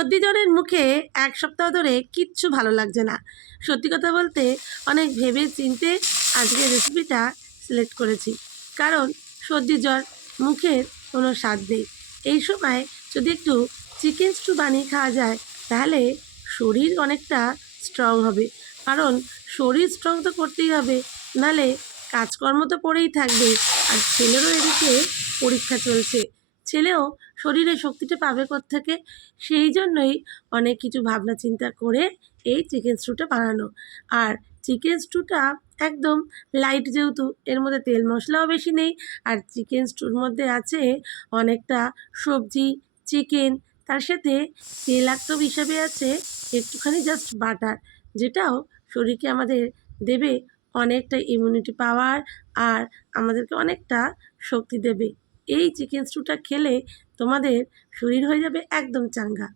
সর্দি জ্বরের মুখে এক সপ্তাহ ধরে কিচ্ছু ভালো লাগছে না। সত্যি কথা বলতে অনেক ভেবে চিন্তে আজকের রেসিপিটা সিলেক্ট করেছি, কারণ সর্দি জ্বর, মুখের কোনো স্বাদ নেই। এই সময় যদি একটু চিকেন স্টু বানিয়ে খাওয়া যায় তাহলে শরীর অনেকটা স্ট্রং হবে। কারণ শরীর স্ট্রং তো করতেই হবে, নাহলে কাজকর্ম তো পড়েই থাকবে। আর ছেলেরও এদিকে পরীক্ষা চলছে, ছেলেও শরীরে শক্তিটা পাবে কোত্থেকে? সেই জন্যই অনেক কিছু ভাবনা চিন্তা করে এই চিকেন স্টুটা বানানো। আর চিকেন স্টুটা একদম লাইট, যেহেতু এর মধ্যে তেল মশলাও বেশি নেই, আর চিকেন স্টুর মধ্যে আছে অনেকটা সবজি, চিকেন, তার সাথে তেলাক্ত হিসাবে আছে একটুখানি জাস্ট বাটার, যেটাও শরীরকে আমাদের দেবে অনেকটা ইমিউনিটি পাওয়ার, আর আমাদেরকে অনেকটা শক্তি দেবে। এই চিকেন স্টুটা খেলে তোমাদের শরীর হয়ে যাবে একদম চাঙ্গা।